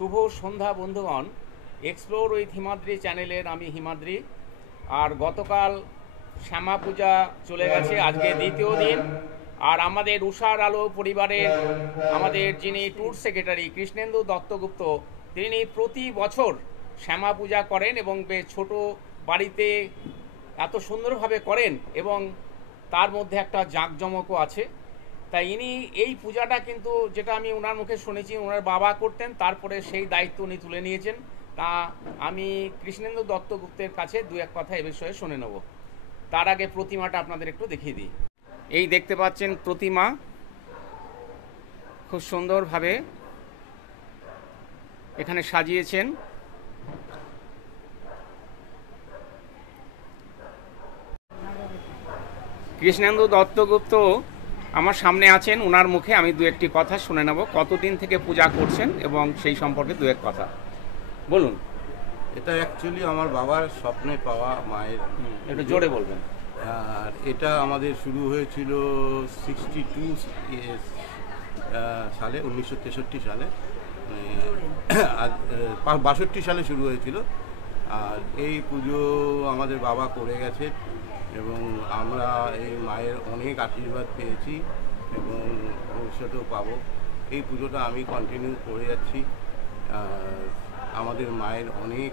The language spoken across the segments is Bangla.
শুভ সন্ধ্যা বন্ধুগণ। এক্সপ্লোর উইথ হিমাদ্রি চ্যানেলের আমি হিমাদ্রি। আর গতকাল শ্যামা পূজা চলে গেছে, আজকে দ্বিতীয় দিন। আর আমাদের উষার আলো পরিবারের আমাদের যিনি ট্যুর সেক্রেটারি কৃষ্ণেন্দু দত্তগুপ্ত, তিনি প্রতি বছর শ্যামা পূজা করেন এবং ছোট বাড়িতে এত সুন্দরভাবে করেন এবং তার মধ্যে একটা জাঁকজমকও আছে। তাই ইনি এই পূজাটা কিন্তু, যেটা আমি ওনার মুখে শুনেছি, ওনার বাবা করতেন, তারপরে সেই দায়িত্ব উনি তুলে নিয়েছেন। তা আমি কৃষ্ণেন্দু দত্তগুপ্তের কাছে দু এক কথা এ বিষয়ে শুনে নেব। তার আগে প্রতিমাটা আপনাদের একটু দেখিয়ে দিই। এই দেখতে পাচ্ছেন প্রতিমা, খুব সুন্দরভাবে এখানে সাজিয়েছেন। কৃষ্ণেন্দু দত্তগুপ্ত আমার সামনে আছেন, ওনার মুখে আমি দু একটি কথা শুনে নেব। কতদিন থেকে পূজা করছেন এবং সেই সম্পর্কে দু এক কথা বলুন। এটা অ্যাকচুয়ালি আমার বাবার স্বপ্নে পাওয়া মায়ের। একটু জোরে বলবেন। আর এটা আমাদের শুরু হয়েছিল 62 সালে, 1963 সালে, 62 সালে শুরু হয়েছিল। আর এই পুজো আমাদের বাবা করে গেছে এবং আমরা এই মায়ের অনেক আশীর্বাদ পেয়েছি এবং ভবিষ্যতেও পাবো। এই পুজোটা আমি কন্টিনিউ করে যাচ্ছি। আমাদের মায়ের অনেক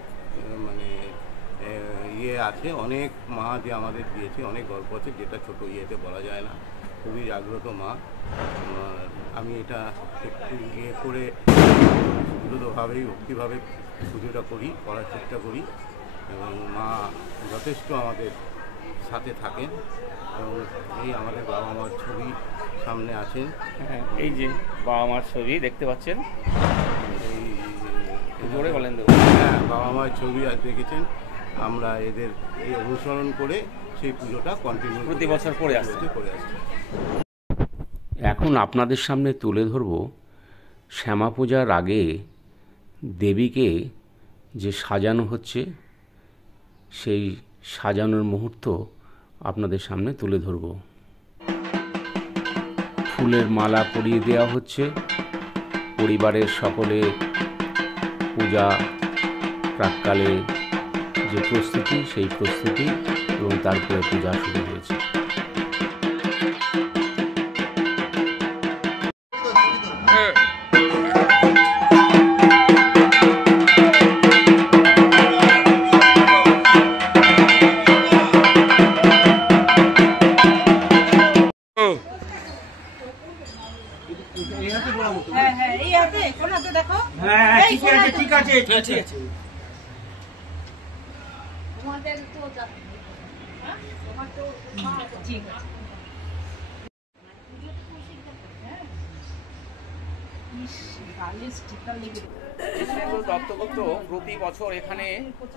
ইয়ে আছে, অনেক মা যে আমাদের দিয়েছে, অনেক গল্প আছে, যেটা ছোটো ইয়েতে বলা যায় না। খুবই জাগ্রত মা। আমি এটা একটু ইয়ে করে দ্রুতভাবেই ভক্তিভাবে পুজোটা করার চেষ্টা করি এবং মা যথেষ্ট আমাদের সাথে থাকেন। এবং এই আমাদের বাবা মার ছবি সামনে আছেন। এই যে বাবা মার ছবি দেখতে পাচ্ছেন, এই জোরে বলেন। হ্যাঁ, বাবা মার ছবি আজ দেখেছেন। আমরা এদের এই অনুসরণ করে সেই পুজোটা কন্টিনিউ প্রতি বছর করে আসছি। এখন আপনাদের সামনে তুলে ধরব শ্যামা পূজার আগে দেবীকে যে সাজানো হচ্ছে, সেই সাজানোর মুহূর্ত আপনাদের সামনে তুলে ধরব। ফুলের মালা পরিয়ে দেওয়া হচ্ছে। পরিবারের সকলে পূজা প্রাক্কালে যে প্রস্তুতি, সেই প্রস্তুতি এবং তারপরে পূজা শুরু হয়েছে। ঠিক আছে। কৃষ্ণেন্দু দত্তগুপ্ত প্রতি বছর এখানে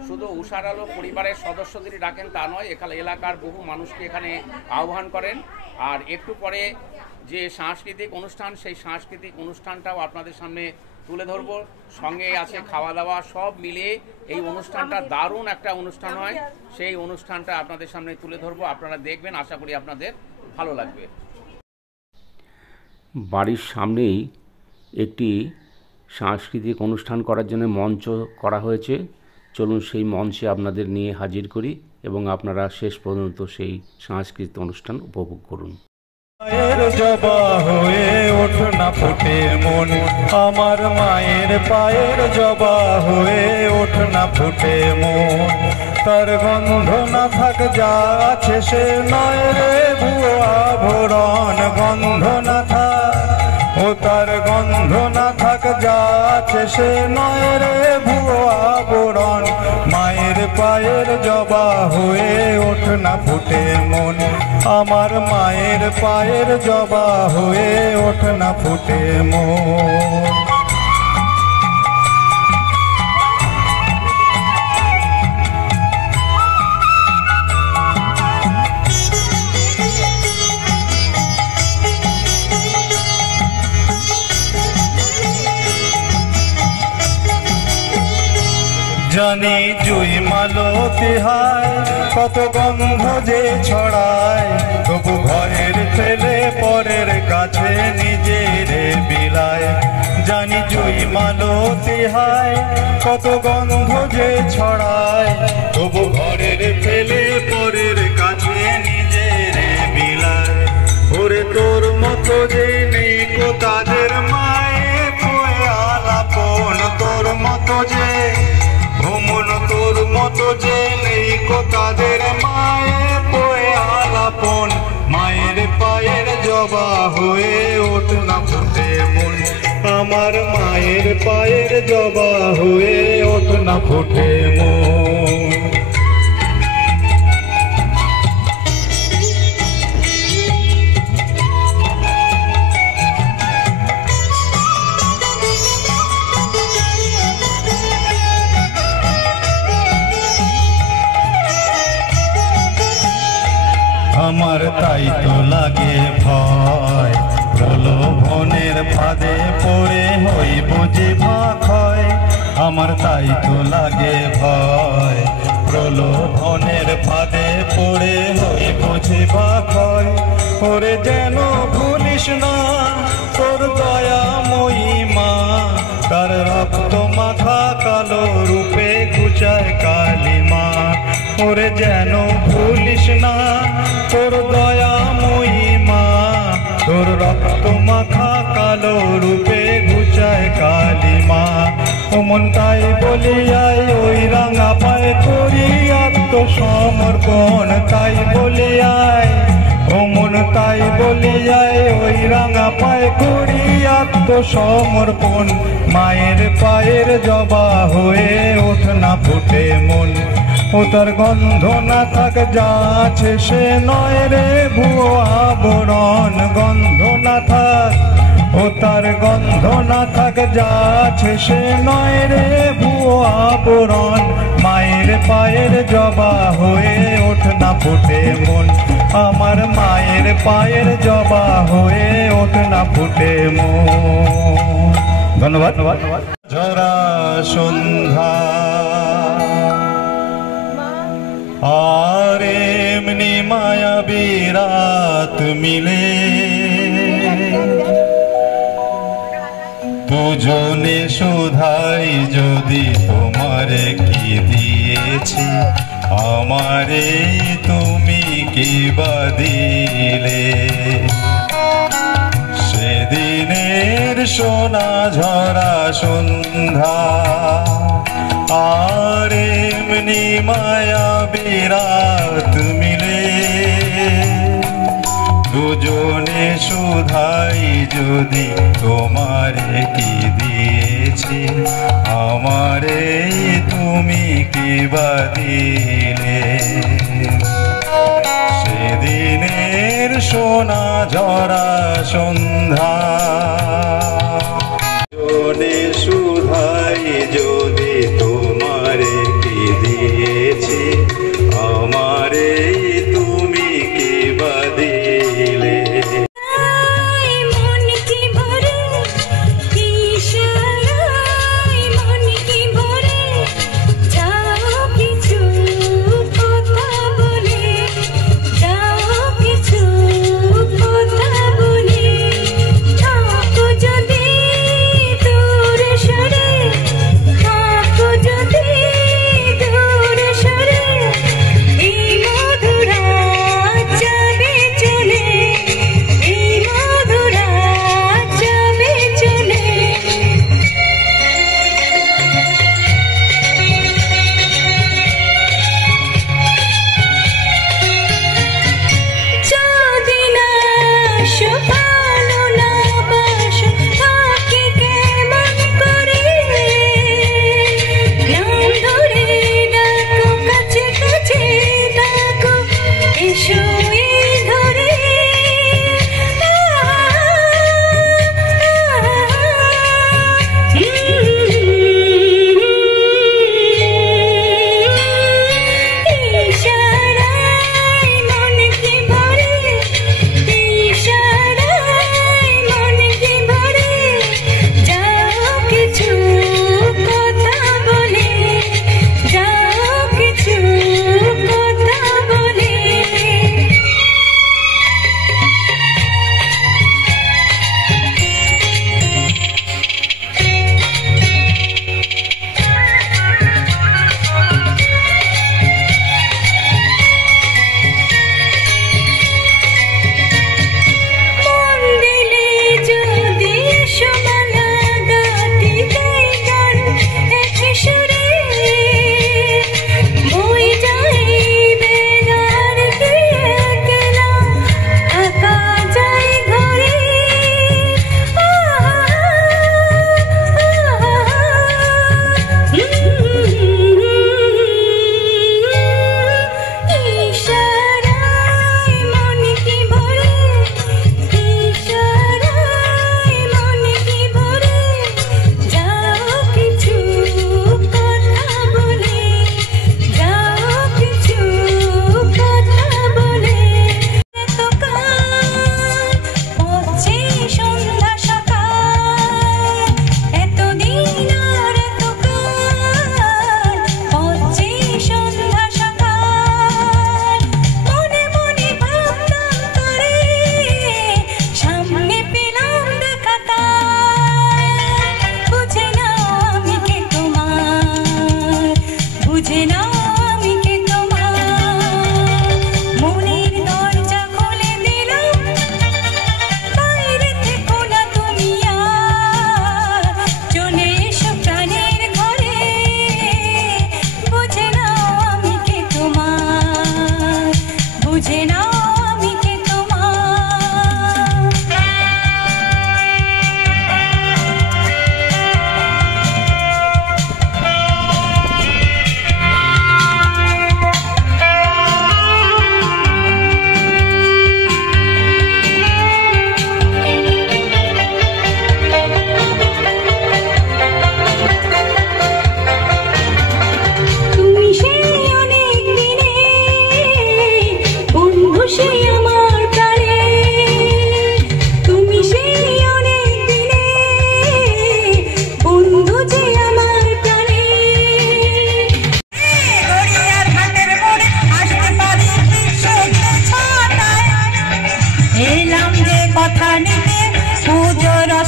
শুধু উষার আলো পরিবারের সদস্যদের ডাকেন তা নয়, এলাকার বহু মানুষকে এখানে আহ্বান করেন। আর একটু পরে যে সাংস্কৃতিক অনুষ্ঠান, সেই সাংস্কৃতিক অনুষ্ঠানটাও আপনাদের সামনে তুলে ধরব। সঙ্গে আছে খাওয়া দাওয়া, সব মিলিয়ে এই অনুষ্ঠানটা দারুণ একটা অনুষ্ঠান হয়। সেই অনুষ্ঠানটা আপনাদের সামনে তুলে ধরবো, আপনারা দেখবেন, আশা করি আপনাদের ভালো লাগবে। বাড়ির সামনেই একটি সাংস্কৃতিক অনুষ্ঠান করার জন্য মঞ্চ করা হয়েছে। চলুন সেই মঞ্চে আপনাদের নিয়ে হাজির করি এবং আপনারা শেষ পর্যন্ত সেই সাংস্কৃতিক অনুষ্ঠান উপভোগ করুন। মায়ের জবা হয়ে ওঠো না ফুটে মন, আমার মায়ের পায়ের জবা হয়ে ওঠো না ফুটে মন। তার গন্ধ না থাক যা আছে সে নয় রে ভুয়ো আভরণ, গন্ধ না থাক, ও তার গন্ধ না থাক যা আছে সে নয় রে ভুয়ো আভরণ। মায়ের পায়ের জবা হয়ে ওঠো না ফুটে মন, আমার মায়ের পায়ের জবা হয়ে ওঠো না ফুটে মন। জানি জুই মালতি হায় কত গন্ধ যে ছড়ায়, তবু ঘরের ছেলে পরের কাছে নিজের বিলায়। জানি জুই মালতি মায়াবতী হায় কত গন্ধ যে ছড়ায়, তবু ঘরের ফেলে পরের কাছে নিজের বিলায়। ওরে তোর মতো যে নেই কো তাদের মায়ে পোয়ে আলাপন, তোর মতো যে ভ্রমণ, তোর মতো যে নেই কো তাদের মায়ে পোয়ে আলাপন। মায়ের পায়ের জবা হয়ে ওঠ না ফুটে মন, আমার মায়ের পায়ের জবা হয়ে ওঠ না ফুটে মন। আমার তাই তো লাগে ভয়, প্রলোভনের ফাঁদে পড়ে হইব যে ভাক্ষয়। আমার তাই তো লাগে ভয়, প্রলোভনের ফাঁদে পড়ে হইব যে ভাক্ষয়। ওরে যেন ভুলিস না তোর দয়াময়ী মা, তার রক্ত মাখা কালো রূপে ঘুচায় কালিমা। ওরে যেন ভুলিস না তোর দয়াময়ী মা, তোর রক্ত মাখা কালো রূপে ঘুচায় কালিমা। ও মন তাই বলিয়াই ওই রাঙা পায়ে করি আত্মসমর্পণ, তাই বলিয়াই ও মন তাই বলিয়াই ওই রাঙা পায়ে করি আত্মসমর্পণ। মায়ের পায়ের জবা হয়ে ওঠ না ফুটে মন, ও তার গন্ধ না থাক যা আছে সে নয় রে ভুয়ো আবরণ। গন্ধ না থাক, ও তার গন্ধ না থাক যা আছে সে নয় রে ভুয়ো আবরণ। মায়ের পায়ের জবা হয়ে ওঠ না ফুটে মন, আমার মায়ের পায়ের জবা হয়ে ওঠ না ফুটে মন। ধন্যবাদ। ঝরা সন্ধ্যা আর এমনি মায়াবী রাত মিলে, দুজনে শোধাই যদি তোমারে কি দিয়েছি, আমারে তুমি কি বা দিলে। সেদিনের সোনা ঝরা সন্ধ্যা আর এমনি মায়াবী রাত মিলে, দুজনে শোধাই যদি তোমারে কি দিয়েছি, আমারে তুমি কি বা দিলে। সেদিনের সোনা ঝরা সন্ধ্যা দুজনে শোধাই যদি তোমারে কি দিয়েছি, আমারে তুমি কি বা দিলে। যাও কিছু কথা বলে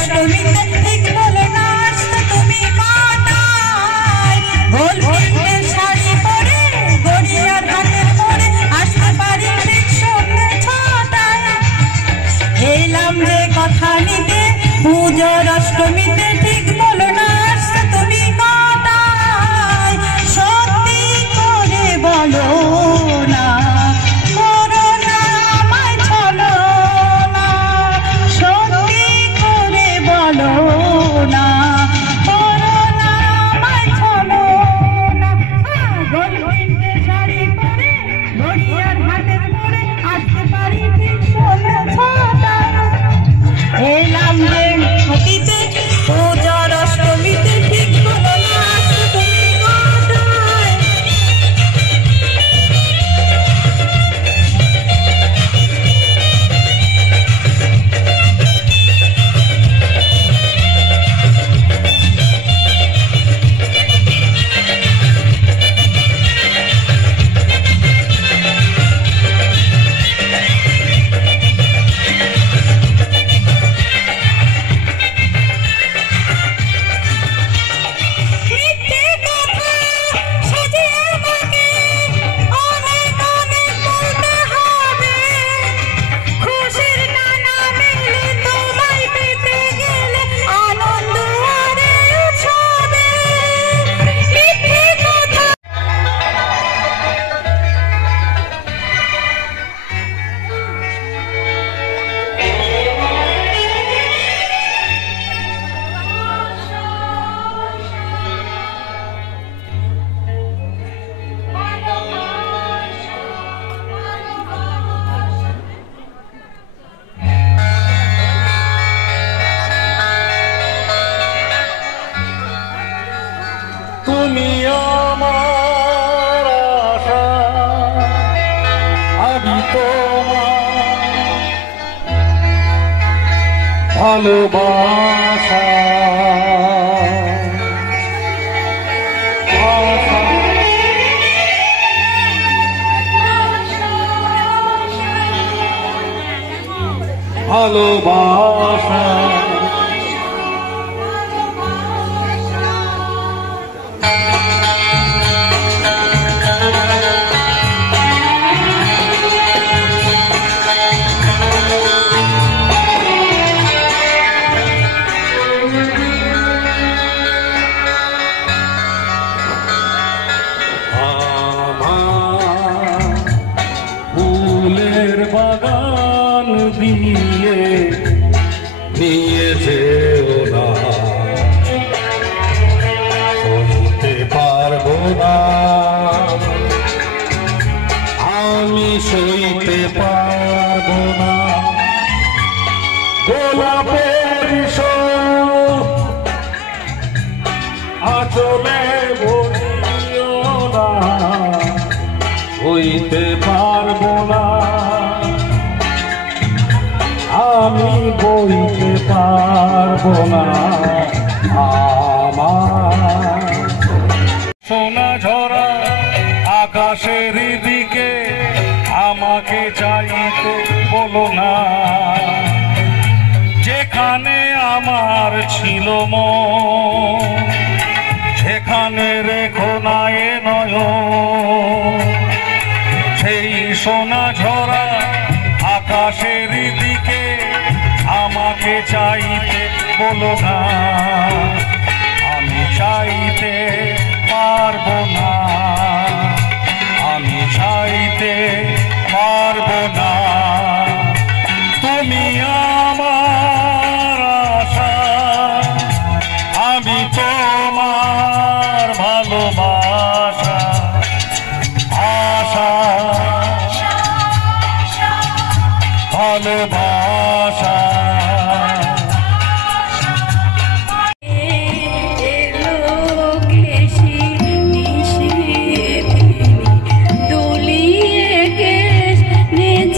অষ্টমীতে ঠিক বলো না আসতে তুমি কাটায় গোল পিঠে শাড়ি পরে গড়িয়ার হাতের পরে আসতে পারি ঠিক সন্ধ্যে ছটায় এলাম যে কথা নিতে পুজোর অষ্টমীতে ঠিক বলো না আসতে তুমি কাটায় সত্যি করে বলো না করো না আমায় ছলো না সত্যি করে বলো না করো না আমায় ছলো না গোল পিঠে শাড়ি পরে গড়িয়ার হাতের পরে আসতে পারি ঠিক সন্ধ্যে ছটায় এলাম যে অতীতে পূজার অষ্টমীতে ঠিক বলো না আসতে তুমি কাটায় মিথ্যে কথা সাজিয়ে আমাকে অনেক অনেক বলতে হবে খুশির নানা মেলে তোমায় পেতে গেলে আনন্দ আরে উৎসবে মিথ্যে কথা তুমি আমার আশা আমি তোমার ভালোবাসা ভালোবাসা আমার ফুলের বাগান দিয়ে নিয়ে যেও না সইতে পারবো না আমি সইতে পারবো না গোলাপের আচলে বলিও না হইতে পারবো না আমি বইতে পারবো না আমার সোনা ঝরা আকাশের দিকে আমাকে চাইতে বলো না যেখানে আমার ছিল মন সেখানে রেখো না এ নয়ন সেই সোনা ঝরা আকাশের দিকে আমাকে চাইতে বলো না আমি চাইতে পারবো না আমি চাইতে পারবো না তুমি আমার আশা আমি তোমার ভালোবাসা আশা ভালোবাসা দুলিয়ে কেশ নিজ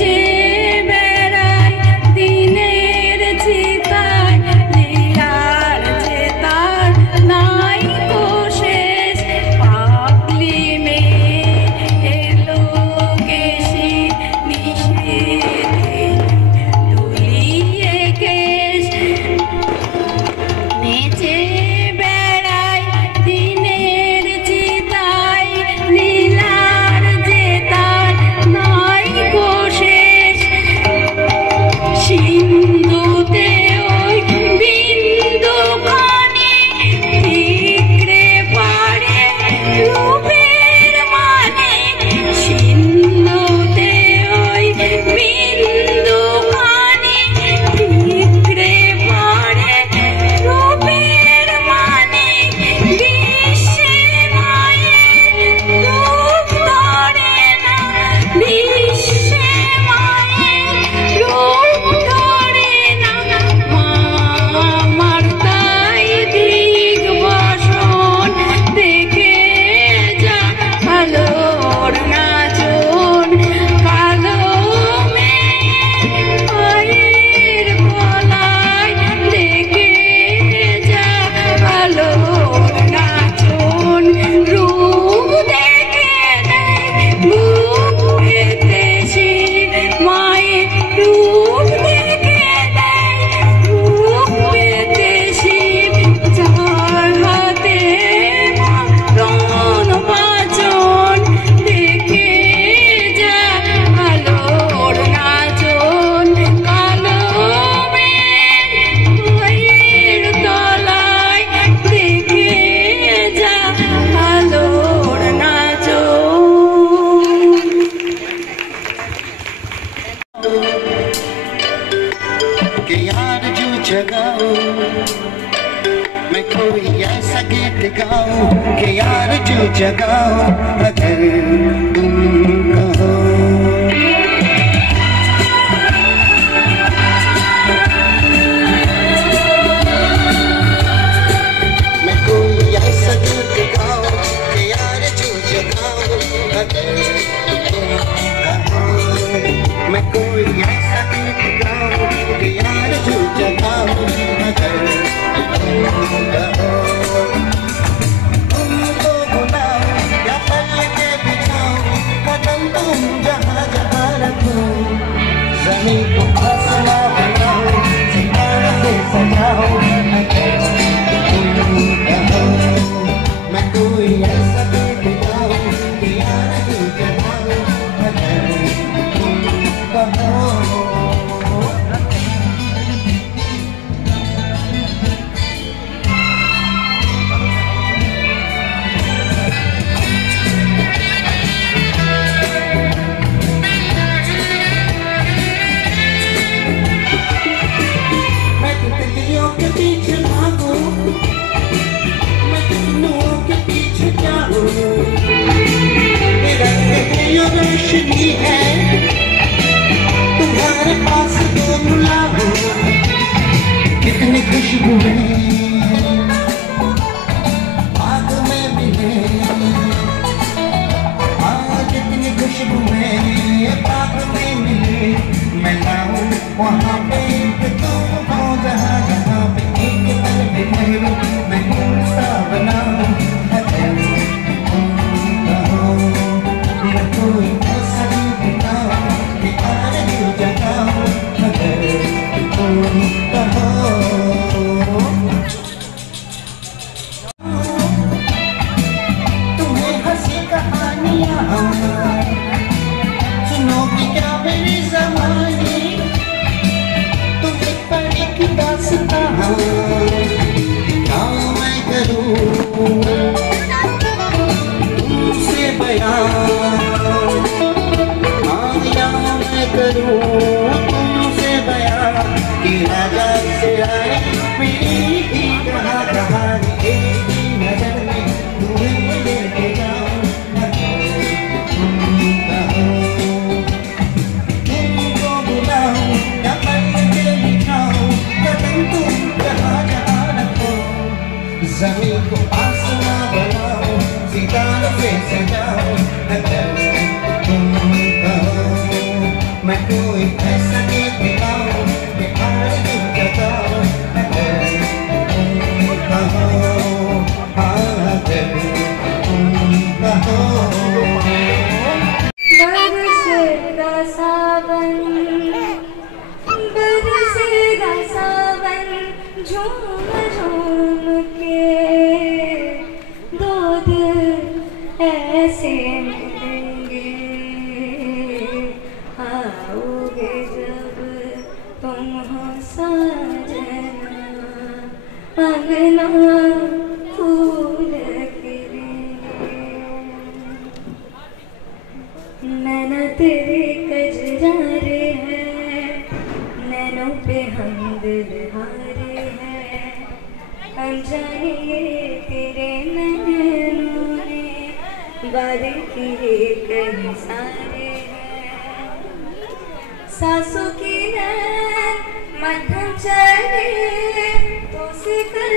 मैं कोई ऐसा गीत गाऊं कि यार जो जगाऊं अगर तुम कहो। मैं कोई ऐसा गीत गाऊं कि यार जो जगाऊं अगर तुम कहो। मैं कोई ऐसा गीत गाऊं कि यार जो जगाऊं अगर तुमको बुलाऊं या पल के बिछाऊं कदम तुम जहाँ जहाँ रखो। ज़मीं को आसमां बनाऊं सितारों से सजाऊं तुम कहो। मैं कोई ऐसा गीत गाऊं कि यार जो जगाऊं अगर तुम कहो। के पीछे भागूं, मैं तुमों के पीछे जाऊं। मेरा ये रोशनी है तुम्हारे पास तो बुलाऊं। कितनी खुशबुएं आग में मिले, कितनी खुशबुएं आग में मिले। मैं लाऊं वहाँ पे तुम हो जहाँ जहाँ पे एक पल में ठहरो। मैं सा बनाऊं अगर तुम कहो। मैं कोई ऐसा गीत गाऊं कि यार जो जगाऊं अगर तुम कहो। तुम्हें हंसी कहानियाँ सुनोगी क्या मेरी ज़बानी। तुम एक परी की दास्तां क्या मैं करूं तुमसे बयान। या मैं करूं तुमसे बयान कि राजा से आए मेरी ही कहानी। एक ही नजर में तुम्हें लेके जाऊं अगर तुम कहो। तुमको बुलाऊं या पल के बिछाऊं कदम तुम जहाँ जहाँ रखो। ज़मीं को आसमां बनाऊं सितारों से सजाऊं अगर तुम कहो। मैं कोई ऐसा गीत गाऊं कि आज जगाऊं अगर तुम कहो। अगर तुम कहो। बरसेगा सावन, बरसेगा सावन झूम झूम के। दो दिल ऐसे मिलेंगे, आओगे जब तुम हो साजना। अंगना फूल खिलेंगे, नैना तेरे कजरारे हैं, नैनों पे हम दिल हारे हैं। अनजाने ये तेरे नैनों ने वादे किए कई सारे हैं। सासों की नैन मध्यम चले तो सिकले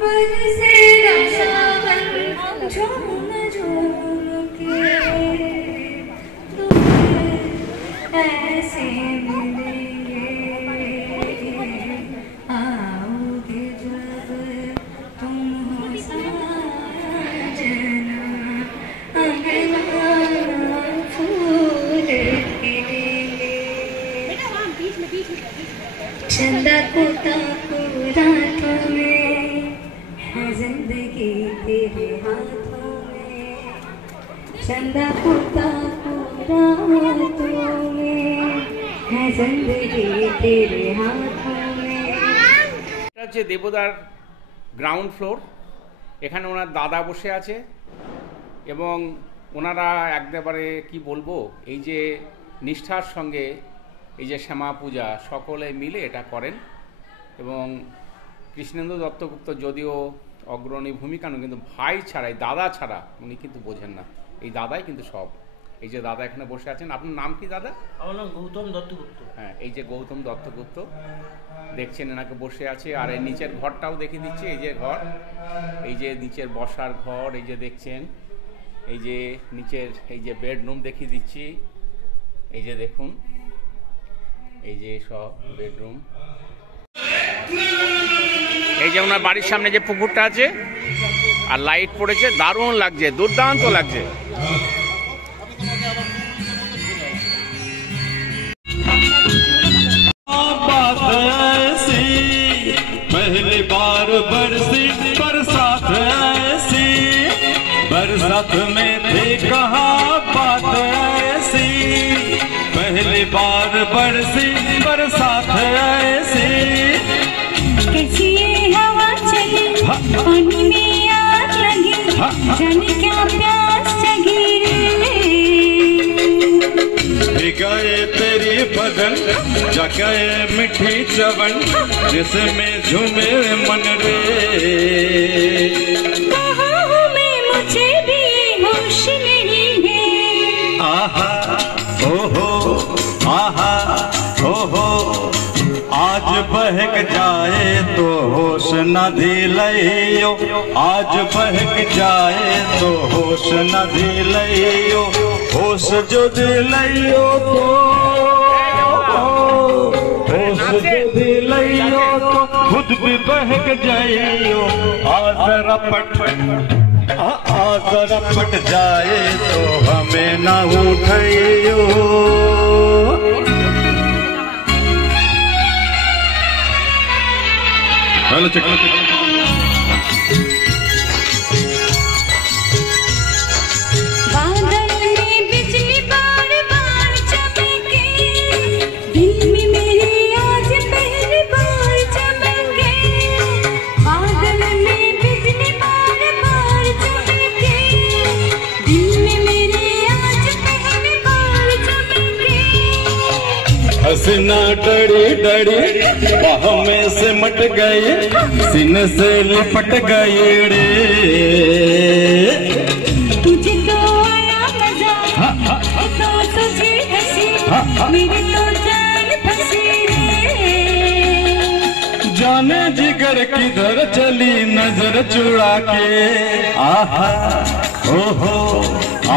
बरसेगा सावन झूम झूम के। तुम ऐसे मिलेंगे, आओगे जब तुम हो साजना। अंगना फूल खिलेंगे, चंदा कोता को रातों में है जिंदगी तेरे हाथों में। चंदा कोता को रातों में है जिंदगी तेरे हाथों में। এটা হচ্ছে দেবদার গ্রাউন্ড ফ্লোর। এখানে ওনার দাদা বসে আছে এবং ওনারা একেবারে কি বলবো, এই যে নিষ্ঠার সঙ্গে এই যে শ্যামা পূজা সকলে মিলে এটা করেন। এবং কৃষ্ণেন্দু দত্তগুপ্ত যদিও অগ্রণী ভূমিকা নেন, কিন্তু ভাই ছাড়াই দাদা ছাড়া উনি কিন্তু বোঝেন না। এই দাদাই কিন্তু সব। এই যে দাদা এখানে বসে আছেন, আপনার নাম কি দাদা? আমার নাম গৌতম দত্তগুপ্ত। হ্যাঁ, এই যে গৌতম দত্তগুপ্ত দেখছেন এনাকে বসে আছে। আর এই নিচের ঘরটাও দেখিয়ে দিচ্ছি, এই যে ঘর, এই যে নিচের বসার ঘর, এই যে দেখছেন, এই যে নিচের এই যে বেডরুম দেখিয়ে দিচ্ছি, এই যে দেখুন, এই যে সব বেডরুম। এই যে ওনার বাড়ির সামনে যে পুকুরটা আছে আর লাইট পড়েছে, দারুণ লাগছে, দুর্দান্ত লাগছে। पहली बार बरसी बरसात ऐसी, बरसात में थी कहाँ बात ऐसी, पहली बार बरसी बरसात ऐसी। कैसी ये हवा चली, पानी में आग लगी, जाने क्या प्यास जगी रे। भिगाए तेरी बदन, जगाए मिठी चवन, जिसमें झूमे मन रे। कहाँ हूँ मैं, मुझे भी होश नहीं है। आहा ओहो, आहा ओहो, आज बहक जाए तो होश न दिलइयो, आज बहक जाए तो होश न दिलइयो, होश जो दिलइयो तो होश जो दिलइयो तो खुद भी बहक जाइयो। आज रपट रपट जाए तो हमें न उठाइयो। हेलो चेक बादल में बिजली बार बार चमके, दिल में मेरे आज पहली बार चमके। बादल में बिजली बार बार चमके, दिल में मेरे आज पहली बार चमके। हसीना डरी डरी बाह में सिमट गई, सीने से लिपट गई रे। तुझे तो आया मजा, तो तुझे हंसी, मेरी तो जान फंसी रे। जाने जिगर किधर चली नजर चुरा के। आहा ओहो,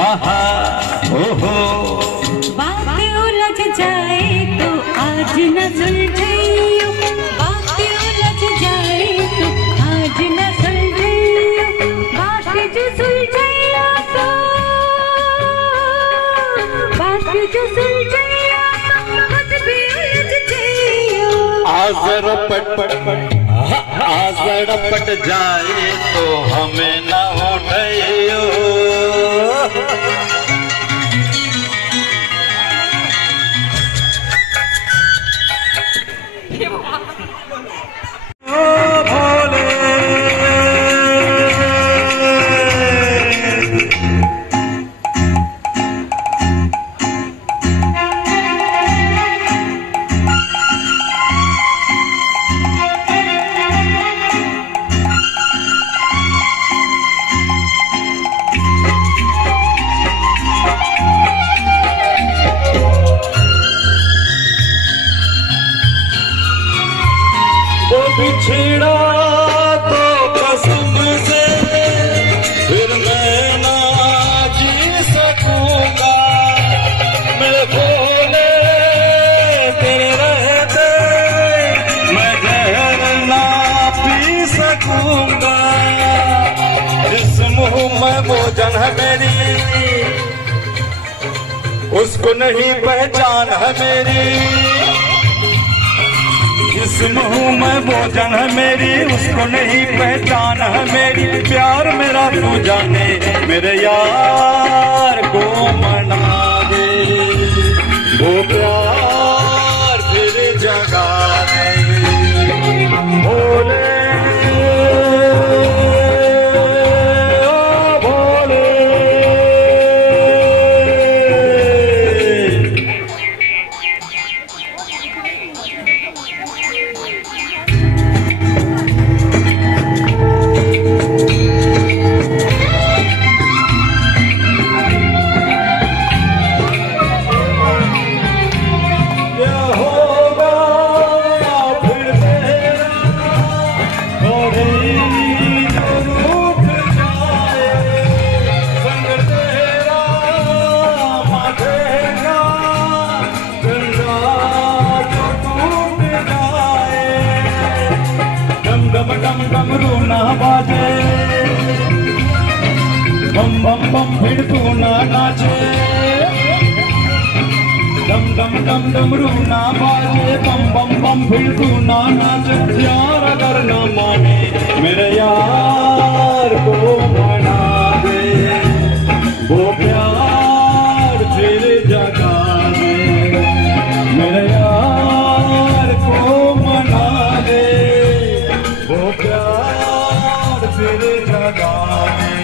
आहा ओहो, बात उलझ जाए तो आज न सुलझइयो, बात उलझ जाए तो आज न सुलझइयो, बात जो सुलझइयो तो, बात जो सुलझइयो तो खुद भी उलझ जाइयो। आज रपट आज रपट जाए तो हमें न उठाइयो। बिछड़ा तो कसम से फिर मैं ना जी सकूंगा, मैं भोले तेरे रहते मैं जहर ना पी सकूंगा। जिस मुंह में वो जन है मेरी, उसको नहीं पहचान है मेरी। इस मुंह में वो जन है मेरी, उसको नहीं पहचान है मेरी। प्यार मेरा तू जाने, मेरे यार को मना दे, वो प्यार फिर जगा दे। भोले ओ भोले, ना बाजे, बम बम बम फिर तू ना नाचे, डम डम डम डमरू ना बाजे, बम बम बम फिर तू ना नाचे। यार अगर न माने मेरे यार को मना दे, वो प्यार फिर जगा दे, मेरे यार को मना दे, वो प्यार फिर जगा दे।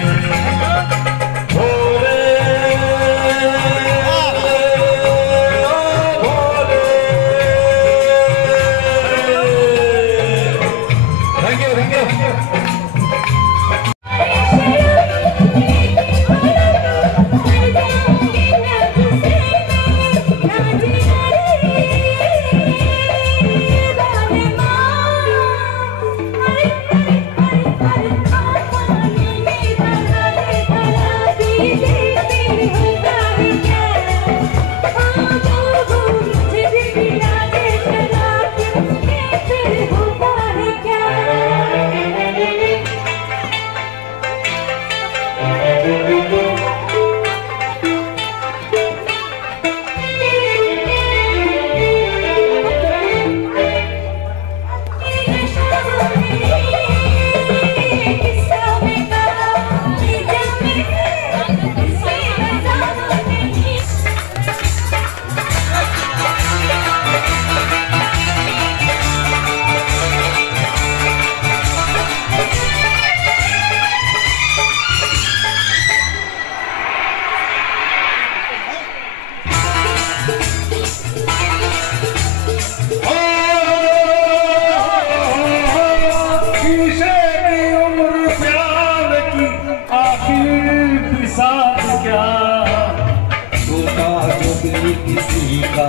किसी का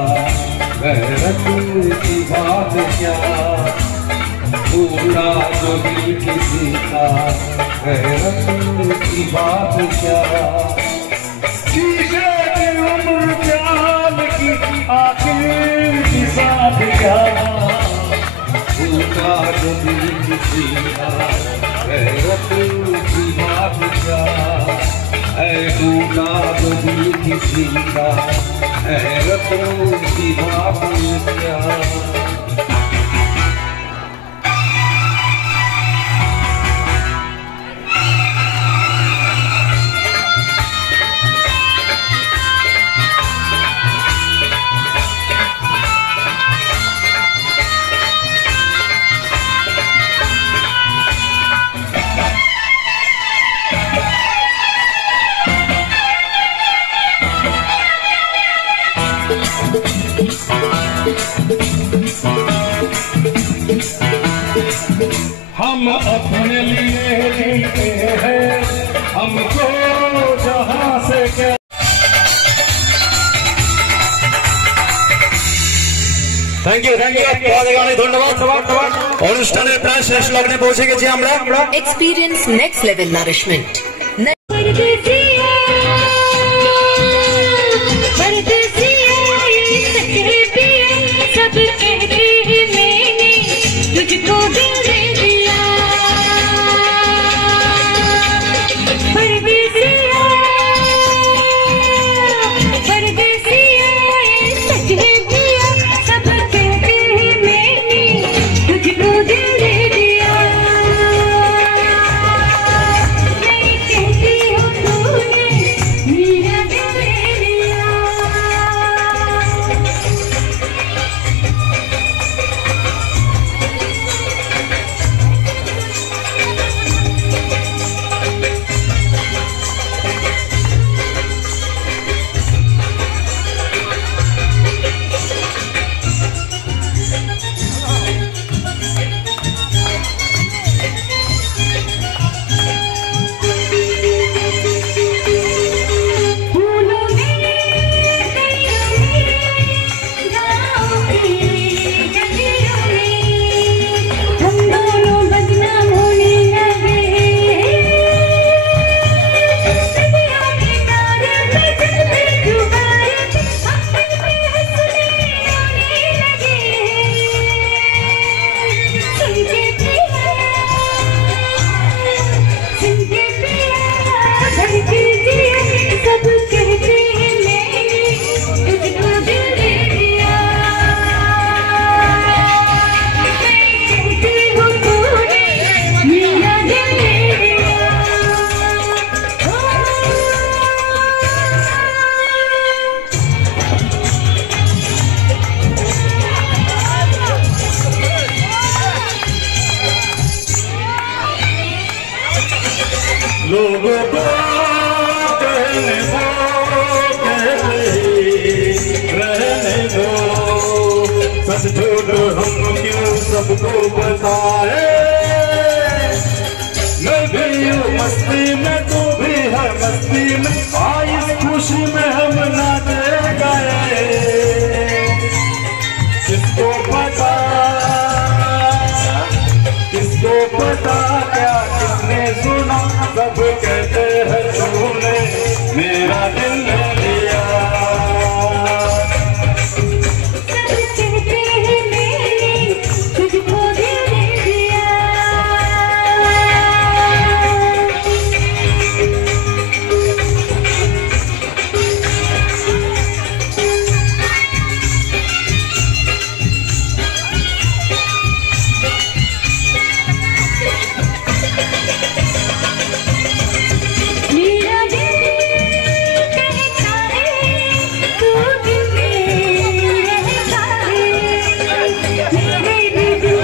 गैरत की बात क्या, भूला जो भी किसी का गैरत की बात क्या। शीशे की उम्र प्याल की आखिर की साथ क्या, भूला जो भी किसी का गैरत की बात क्या। भूला जो भी किसी का गैरत की बात क्या। हम अपने लिए जीते हैं, हमको जहां से क्या। থ্যাংক ইউ তোমাদেরকে অনেক ধন্যবাদ। অনুষ্ঠানের প্রায় শেষ লগ্নে পৌঁছে গেছি আমরা। Experience next level nourishment. सबको कहने रहने दो, सच झूठ हम क्यों सबको बताए। मैं भी हूँ मस्ती में, तू भी है मस्ती में, इस खुशी में हम नाचे गाए। किसको पता क्या किसने सुना, सब कहते हैं तूने मेरा दिल ले लिया। सब कहते हैं मैंने तुझको दिल दे दिया। मेरा दिल कहता है तू दिल में रहता है, मेरे दिल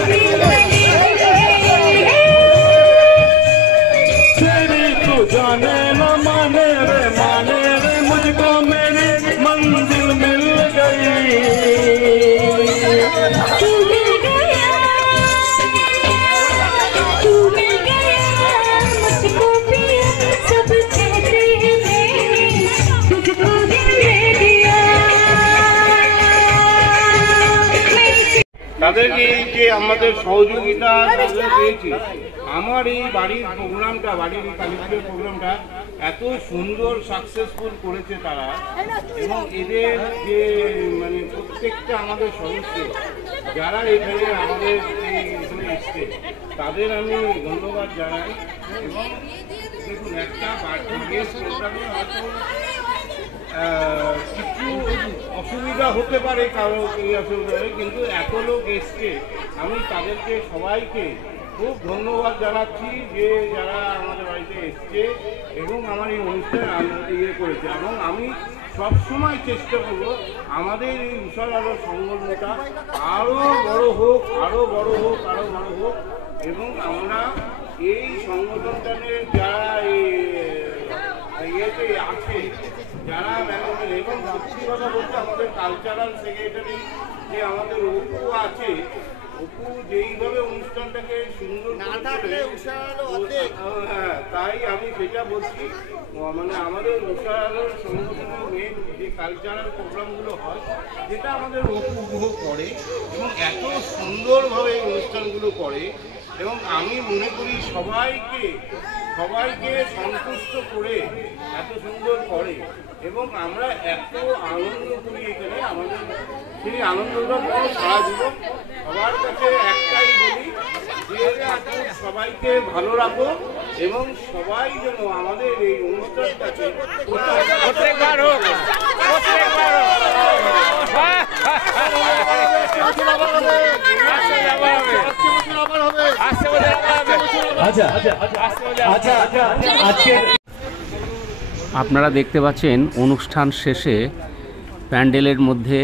तेरी तू जाने न माने रे मुझको मेरी मंजिल मिल गई। तू मिल गया मुझको पिया, सब कहते हैं मैंने तुझको दिल दे दिया। তাদেরকে এই যে আমাদের সহযোগিতা তাদের পেয়েছি, আমার এই বাড়ির প্রোগ্রামটা, বাড়ির কালীপুজোর প্রোগ্রামটা এত সুন্দর সাকসেসফুল করেছে তারা, এবং এদের যে মানে প্রত্যেকটা আমাদের সদস্য যারা এখানে আমাদের এখানে এসছে তাদের আমি ধন্যবাদ জানাই। এবং দেখুন একটা বার্থডে প্রোগ্রামে হয়তো কিছু অসুবিধা হতে পারে কারো অসুবিধা হয়, কিন্তু এত লোক এসছে আমি তাদেরকে সবাইকে খুব ধন্যবাদ জানাচ্ছি যে যারা আমাদের বাড়িতে এসছে এবং আমার এই অনুষ্ঠান ইয়ে করেছে। এবং আমি সবসময় চেষ্টা করব আমাদের এই উষার আলোর সংগঠনটা আরও বড় হোক, আরও বড় হোক, আরও বড় হোক, এবং আমরা এই সংগঠনটাকে যারা ইয়েতে আছে, যারা ম্যানেজমেন্ট, এবং সত্যি কথা বলতে আমাদের কালচারাল সেক্রেটারি যে আমাদের অপু আছে, অপু যেইভাবে অনুষ্ঠানটাকে সুন্দর হ্যাঁ, তাই আমি সেটা বলছি, মানে আমাদের উষার আলোর সংগঠনের মেন যে কালচারাল প্রোগ্রামগুলো হয় যেটা আমাদের অপু উপভোগ করে এবং এত সুন্দরভাবে এই অনুষ্ঠানগুলো করে, এবং আমি মনে করি সবাইকে সন্তুষ্ট করে এত সুন্দর করে, এবং আমরা এত আনন্দ করি এখানে। আমাদের সেই আনন্দটা পুরো সারা জীবন সবার কাছে একটাই বলি যে সবাইকে ভালো রাখো, এবং সবাই যেন আমাদের এই অনুষ্ঠানটাকে প্রত্যেকবার হোক, প্রত্যেকবার হোক। আপনারা দেখতে পাচ্ছেন অনুষ্ঠান শেষে প্যান্ডেলের মধ্যে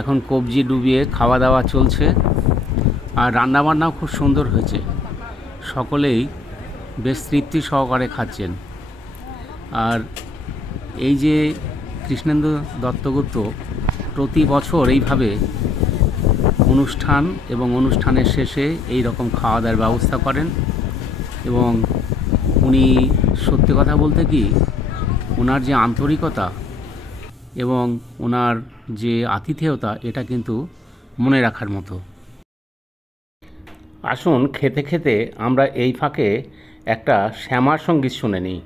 এখন কবজি ডুবিয়ে খাওয়া দাওয়া চলছে, আর রান্নাবান্নাও খুব সুন্দর হয়েছে। সকলেই বেশ তৃপ্তি সহকারে খাচ্ছেন। আর এই যে কৃষ্ণেন্দু দত্তগুপ্ত প্রতি বছর এইভাবে অনুষ্ঠান এবং অনুষ্ঠানের শেষে এই রকম খাওয়া দাওয়ার ব্যবস্থা করেন, এবং উনি সত্যি কথা বলতে কি ওনার যে আন্তরিকতা এবং ওনার যে আতিথেয়তা এটা কিন্তু মনে রাখার মতো। আসুন খেতে খেতে আমরা এই ফাঁকে একটা শ্যামার সঙ্গীত শুনে নিই।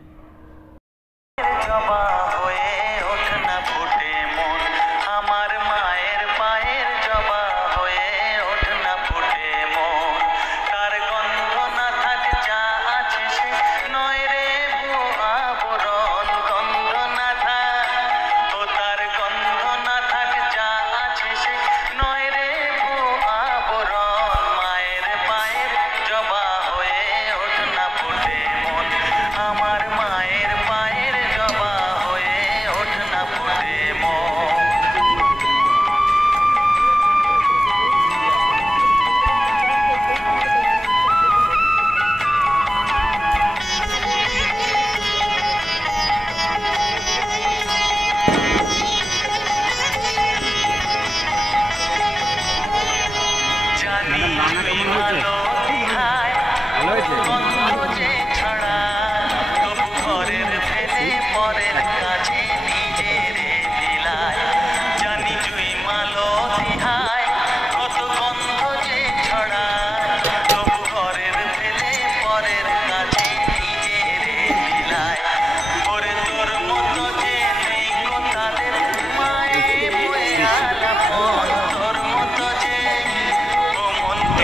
আমার মা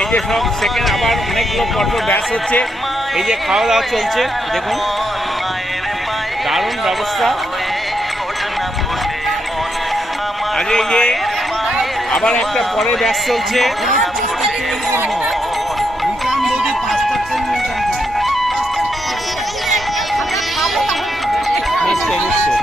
এই যে সব সেকেন্ড আবার অনেকগুলো পরপর ব্যাস হচ্ছে, এই যে খাওয়া দাওয়া চলছে দেখুন, দারুণ ব্যবস্থা। আগে এই যে আবার একটা পরে ব্যাস চলছে। নিশ্চয় নিশ্চয়।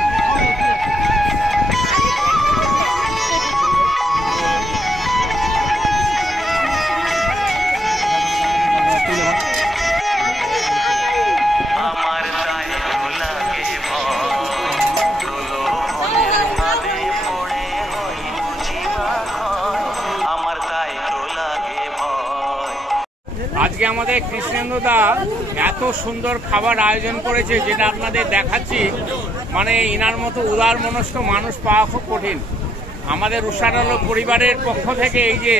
আজকে আমাদের কৃষ্ণেন্দু দা এত সুন্দর খাবার আয়োজন করেছে, যেটা আপনাদের দেখাচ্ছি, মানে ইনার মতো উদার মনস্ক মানুষ পাওয়া খুব কঠিন। আমাদের উষার আলো পরিবারের পক্ষ থেকে এই যে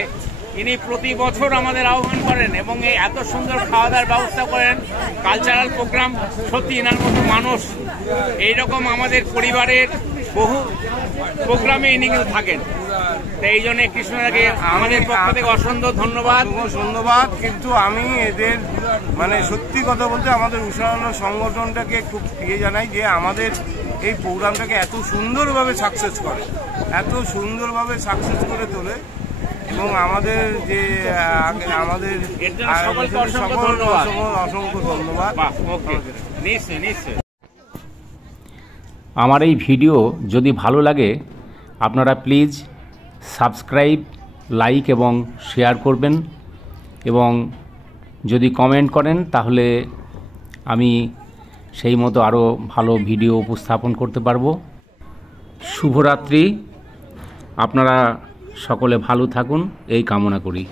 ইনি প্রতি বছর আমাদের আহ্বান করেন এবং এই এত সুন্দর খাওয়া দাওয়ার ব্যবস্থা করেন, কালচারাল প্রোগ্রাম, সত্যি ইনার মতো মানুষ এইরকম আমাদের পরিবারের বহু প্রোগ্রামে ইনি কিন্তু থাকেন। তো এই জন্য কৃষ্ণদাকে আমাদের পক্ষ থেকে অসংখ্য ধন্যবাদ। কিন্তু আমি এদের মানে সত্যি কথা বলতে আমাদের উষারানো সংগঠনটাকে খুব প্রিয় জানাই যে আমাদের এই প্রোগ্রামটাকে এত সুন্দরভাবে সাকসেস করে তোলে এবং আমাদের যে আমাদের অসংখ্য ধন্যবাদ। নিশ্চয় নিশ্চয়। আমার এই ভিডিও যদি ভালো লাগে আপনারা প্লিজ সাবস্ক্রাইব, লাইক এবং শেয়ার করবেন, এবং যদি কমেন্ট করেন তাহলে আমি সেই মতো আরও ভালো ভিডিও উপস্থাপন করতে পারবো। শুভরাত্রি, আপনারা সকলে ভালো থাকুন এই কামনা করি।